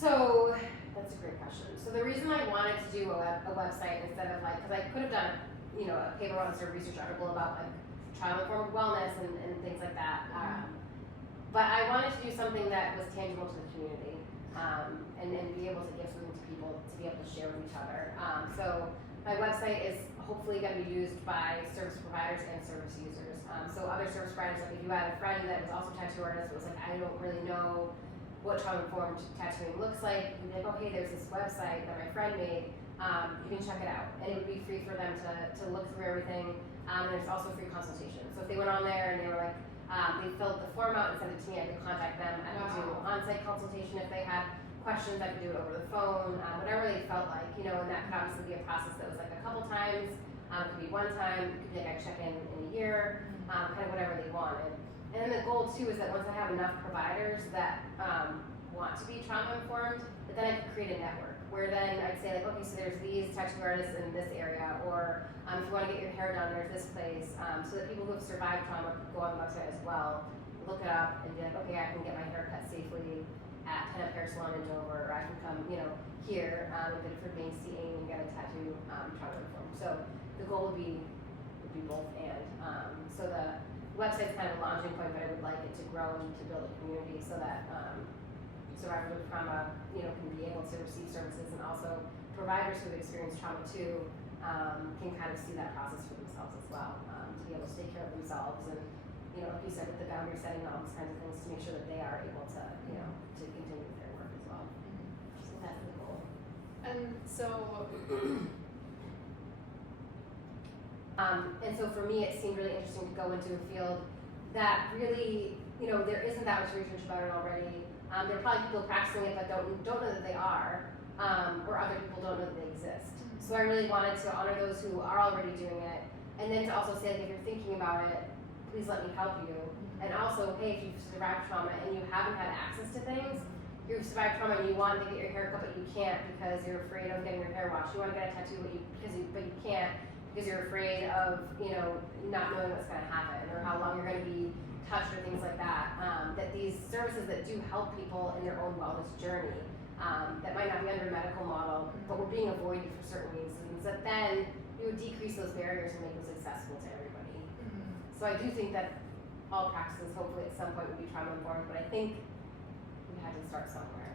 So that's a great question. So the reason I wanted to do a website instead of like, because I could have done, a paper on sort of research article about like trauma-informed wellness and things like that. But I wanted to do something that was tangible to the community, and be able to give something to people to be able to share with each other. So my website is hopefully going to be used by service providers and service users. So other service providers, like if you had a friend that was also a tattoo artist, but was like, I don't really know what trauma-informed tattooing looks like, you'd be like, okay, there's this website that my friend made, you can check it out. And it would be free for them to look through everything, and there's also free consultation. So if they went on there and they were like, they filled the form out and sent it to me, I could contact them, I could do on-site consultation if they had questions, I could do it over the phone, whatever they felt like, and that could obviously be a process that was like a couple times, it could be one time, it could be like I check in a year, kind of whatever they wanted. And then the goal too is that once I have enough providers that want to be trauma informed, that then I could create a network where then I'd say like, okay, so there's these tattoo artists in this area, or if you want to get your hair done, there's this place, so that people who have survived trauma could go on the website as well, look it up and be like, okay, I can get my hair cut safely at Pen Up Hair Salon in Dover, or I can come, here in Bedford, Maine, see Amy and get a tattoo trauma informed. So the goal would be both and. So the website's kind of a launching point, but I would like it to grow and to build a community so that survivors of trauma, can be able to receive services, and also providers who have experienced trauma too can kind of see that process for themselves as well, to be able to take care of themselves and, like you said, with the boundary setting and all these kinds of things, to make sure that they are able to, to continue with their work as well. So that's the goal. And so and so for me, it seemed really interesting to go into a field that really, there isn't that much research about it already. There are probably people practicing it but don't know that they are, or other people don't know that they exist. So I really wanted to honor those who are already doing it, and then to also say, like, if you're thinking about it, please let me help you. And also, hey, if you've survived trauma and you haven't had access to things, you've survived trauma and you want to get your hair cut but you can't because you're afraid of getting your hair washed. You want to get a tattoo but you can't because you're afraid of, not knowing what's going to happen or how long you're going to be touched or things like that. That these services that do help people in their own wellness journey, that might not be under a medical model, but were being avoided for certain reasons, that then you would decrease those barriers and make those accessible to everybody. So I do think that all practices hopefully at some point would be trauma informed, but I think we had to start somewhere.